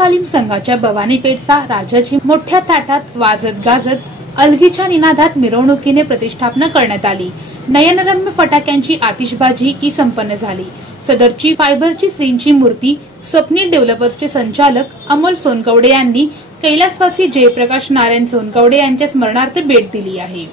तालीम संघाच्या भवानीपेठचा राजाची मोठ्या ताटात वाजत गाजत अलगीच्या निनादात मिरवणुकीने प्रतिष्ठापना करण्यात आली। नयनरम्य फटाक्यांची आतिषबाजी ही संपन्न झाली। सदरची फायबरची श्रींची मूर्ती स्वप्नील डेव्हलपर्सचे संचालक अमोल सोनकवडे यांनी कैलासवासी जयप्रकाश नारायण सोनकवडे यांच्या स्मरणार्थ भेट दिली आहे।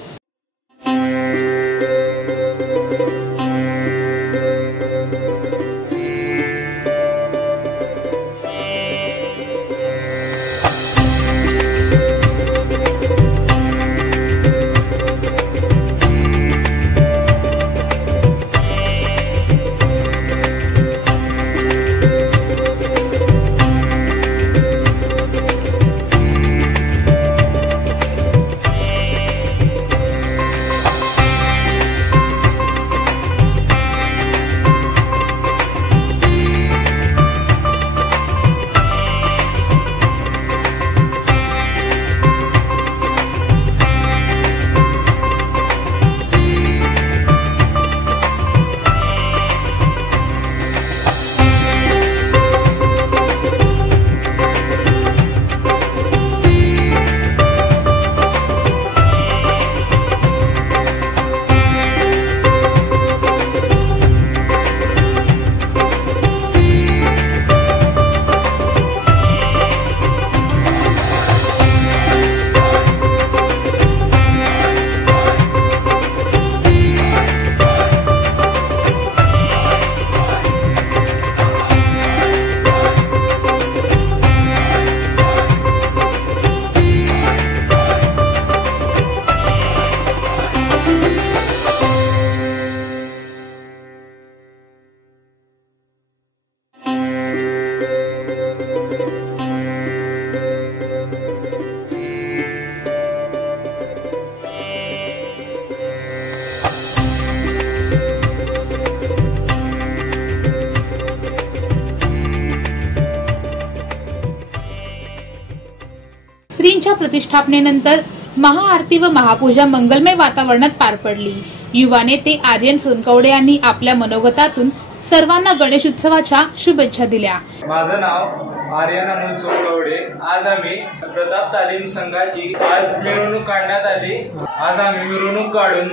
श्रींच्या प्रतिष्ठापनेनंतर महाआरती व महापूजा मंगलमय वातावरणात पार पडली। युवा नेते आर्यन सोनकवडे यांनी आपल्या मनोगतातून सर्वांना गणेश उत्सवाच्या शुभेच्छा दिल्या। माझं नाव आर्यन अमोल सोनकवडे। आज आम्ही प्रताप तालीम संघाची आज मिरवणूक काढण्यात आली। आज आम्ही मिरवणूक काढून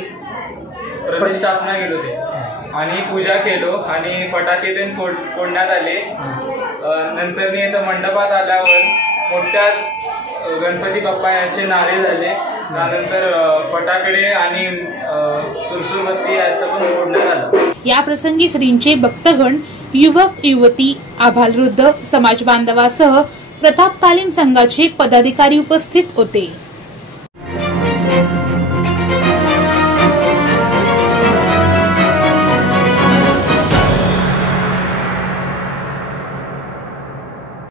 प्रतिष्ठापना केलो ते आणि पूजा केलो आणि फटाके ते फोडण्यात आले। नंतर इथं मंडपात आल्यावर मोठ्या गणपती बाप्पा यांचे नारे झाले। त्यानंतर फटाकडे आणि सुरसुरबत्ती याचं पण फोडण्यात आलं। या प्रसंगी श्रींचे भक्तगण, युवक युवती, आभालवृद्ध, समाज बांधवासह प्रताप तालीम संघाचे पदाधिकारी उपस्थित होते।